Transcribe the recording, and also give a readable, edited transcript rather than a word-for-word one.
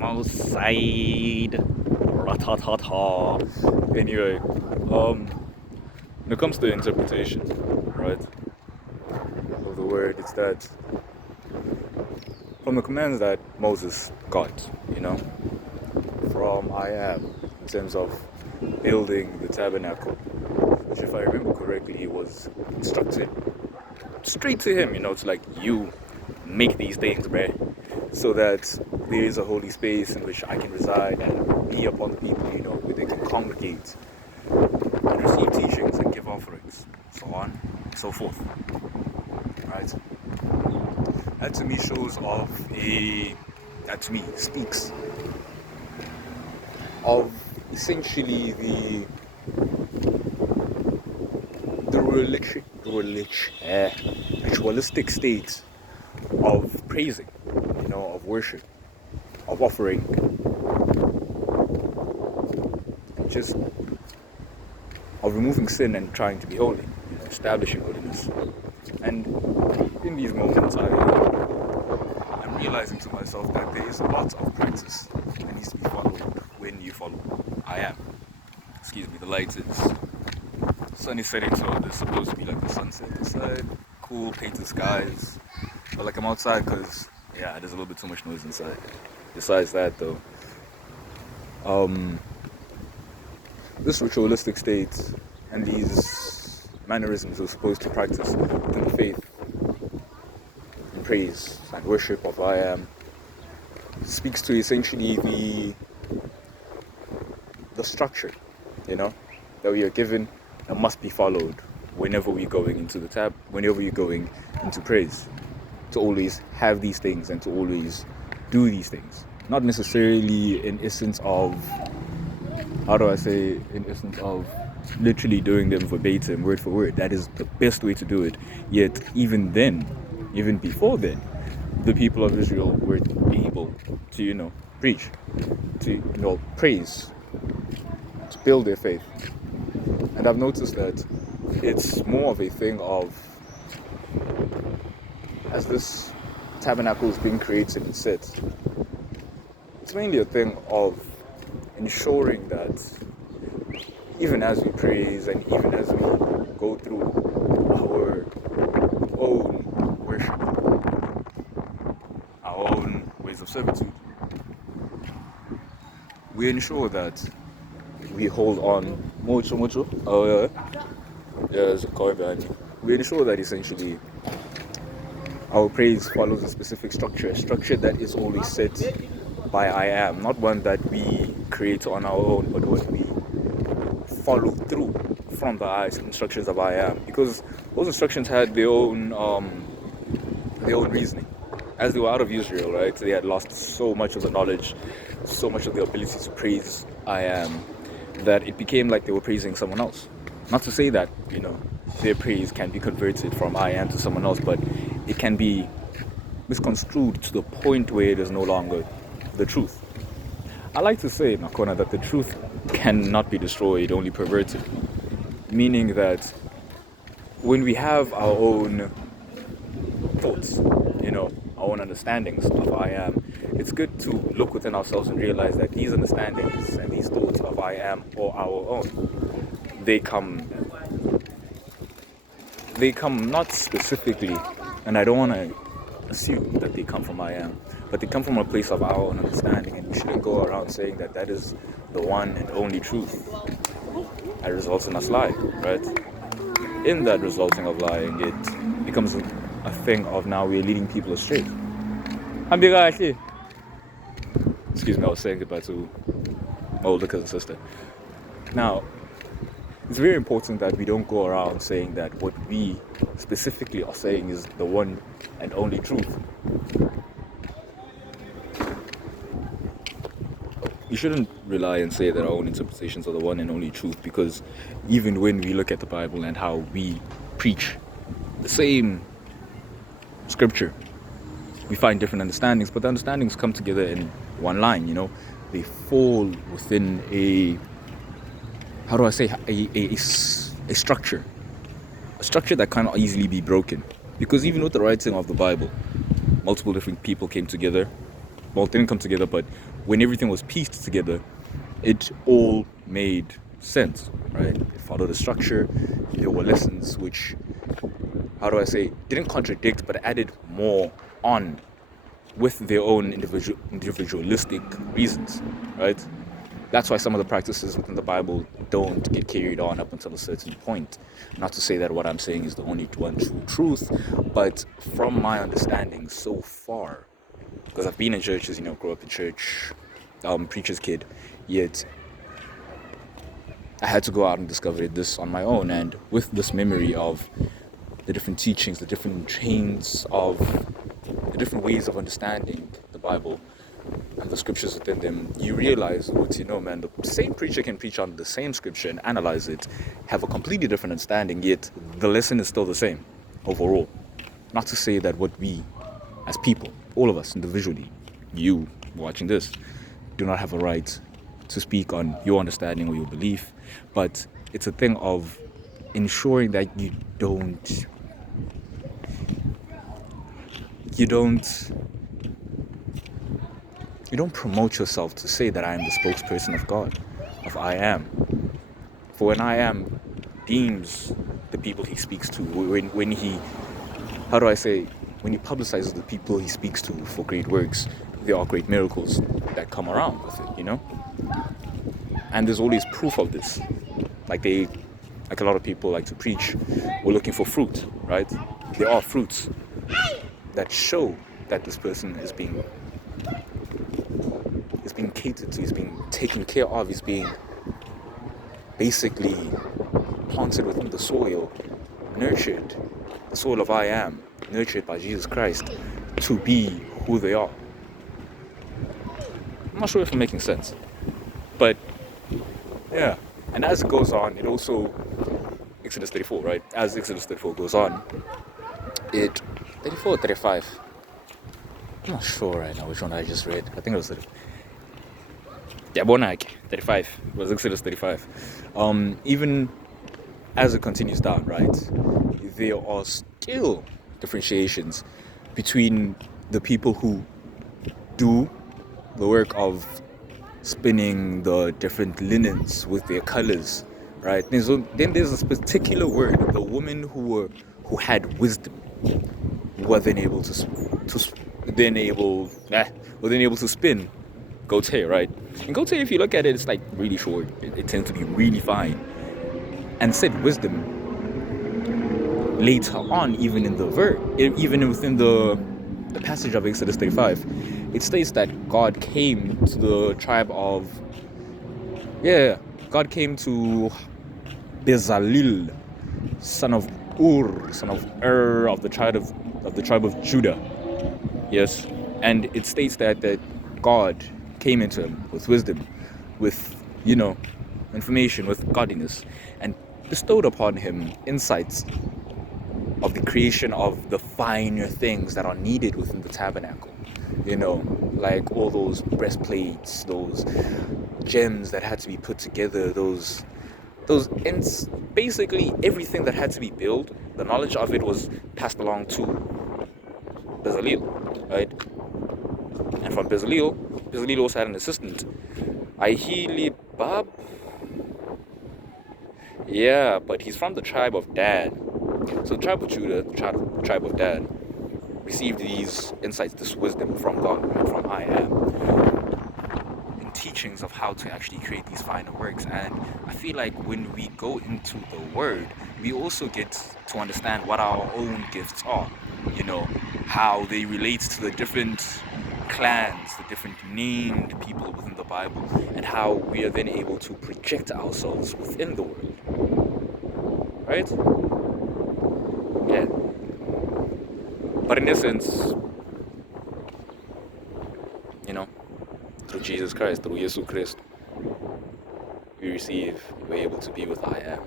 from outside. Ra-ta-ta-ta. Anyway, when it comes to interpretation, right, of the word, it's that from the commands that Moses got, you know, from I am, in terms of building the tabernacle, which, if I remember correctly, was instructed straight to him, it's like, you make these things, bruh, so that there is a holy space in which I can reside and be upon the people, where they can congregate and receive teachings and give offerings, so on and so forth, right? That to me shows that to me speaks of essentially the ritualistic state of praising, of worship, of offering, and just of removing sin and trying to be holy, establishing holiness. And in these moments, I'm realizing to myself that there is a lot of practice that needs to be followed when you follow I am. Excuse me, the light is sunny setting, so there's supposed to be like the sunset inside, cool painted skies, but like I'm outside because there's a little bit too much noise inside. Besides that though, this ritualistic state and these mannerisms are supposed to practice within the faith and praise and worship of I am speaks to essentially the structure, that we are given and must be followed whenever we're going into whenever you're going into praise, to always have these things and to always do these things. Not necessarily in essence of, literally doing them verbatim, word for word. That is the best way to do it. Yet even before then, the people of Israel were able to, preach, to, praise, to build their faith. And I've noticed that it's more of a thing of, as this tabernacle is being created and set, it's mainly a thing of ensuring that even as we praise and even as we go through our own worship, our own ways of servitude, we ensure that we hold on mucho. Oh yeah, there's a car behind me. We ensure that essentially our praise follows a specific structure that is always set by I am, not one that we create on our own, but what we follow through from the instructions of I am, because those instructions had their own reasoning. As they were out of Israel, right, they had lost so much of the knowledge, so much of the ability to praise I am, that it became like they were praising someone else. Not to say that, their praise can be converted from I am to someone else, but it can be misconstrued to the point where it is no longer the truth. I like to say, Nakona, that the truth cannot be destroyed, only perverted. Meaning that when we have our own thoughts, our own understandings of I am, it's good to look within ourselves and realize that these understandings and these thoughts of I am or our own, they come not specifically, and I don't want to assume that they come from I am, but they come from a place of our own understanding, and we shouldn't go around saying that is the one and only truth. That results in us lying, right? In that resulting of lying, it becomes a thing of now we're leading people astray. Excuse me, I was saying goodbye to my older cousin sister. Now, it's very important that we don't go around saying that what we specifically are saying is the one and only truth. We shouldn't rely and say that our own interpretations are the one and only truth, because even when we look at the Bible and how we preach the same scripture, we find different understandings, but the understandings come together in one line, They fall within a structure. A structure that cannot easily be broken. Because even with the writing of the Bible, multiple different people came together well, it didn't come together, but when everything was pieced together, it all made sense, right? It followed a structure. There were lessons which, how do I say, didn't contradict, but added more on with their own individualistic reasons, right? That's why some of the practices within the Bible don't get carried on up until a certain point. Not to say that what I'm saying is the only one true truth, but from my understanding so far, because I've been in churches, grew up in church, preacher's kid, yet I had to go out and discover this on my own. And with this memory of the different teachings, the different chains of the different ways of understanding the Bible and the scriptures within them, you realize, man, the same preacher can preach on the same scripture and analyze it, have a completely different understanding, yet the lesson is still the same overall. Not to say that what we, as people, all of us individually, you watching this, do not have a right to speak on your understanding or your belief, but it's a thing of ensuring that you don't promote yourself to say that I am the spokesperson of God, of I am. For when I am deems the people he speaks to, when he, when he publicizes the people he speaks to for great works, there are great miracles that come around with it, And there's always proof of this. Like a lot of people like to preach, we're looking for fruit, right? There are fruits that show that this person is being catered to, is being taken care of, is being basically planted within the soil, nurtured, the soil of I am, nurtured by Jesus Christ to be who they are. I'm not sure if I'm making sense, but yeah. And as it goes on, it also, Exodus 34, right? As Exodus 34 goes on, 34 or 35? I'm not sure right now which one I just read. I think it was 35. It was Exodus 35. Even as it continues down, right, there are still differentiations between the people who do the work of spinning the different linens with their colors, right? Then there's this particular word, the women who had wisdom were then able to spin goatee, right? And goatee, if you look at it, it's like really short. It tends to be really fine. And said wisdom later on, even in even within the passage of Exodus 35, it states that God came to the tribe of God came to Bezalel, son of Ur, son of of the tribe of Judah. Yes, and it states that God came into him with wisdom, with information, with godliness, and bestowed upon him insights of the creation of the finer things that are needed within the tabernacle. Like all those breastplates, those gems that had to be put together, basically everything that had to be built. The knowledge of it was passed along to Bezalel, right? And from Bezalel also had an assistant, Ahilibab. Yeah, but he's from the tribe of Dan. So the tribe of Judah, the tribe of Dan, received these insights, this wisdom from God, right, from I am, and teachings of how to actually create these finer works. And I feel like when we go into the Word, we also get to understand what our own gifts are, how they relate to the different clans, the different named people within the Bible, and how we are then able to project ourselves within the world, right? Yeah. But in essence, through Jesus Christ, through Jesus Christ, we're able to be with I am.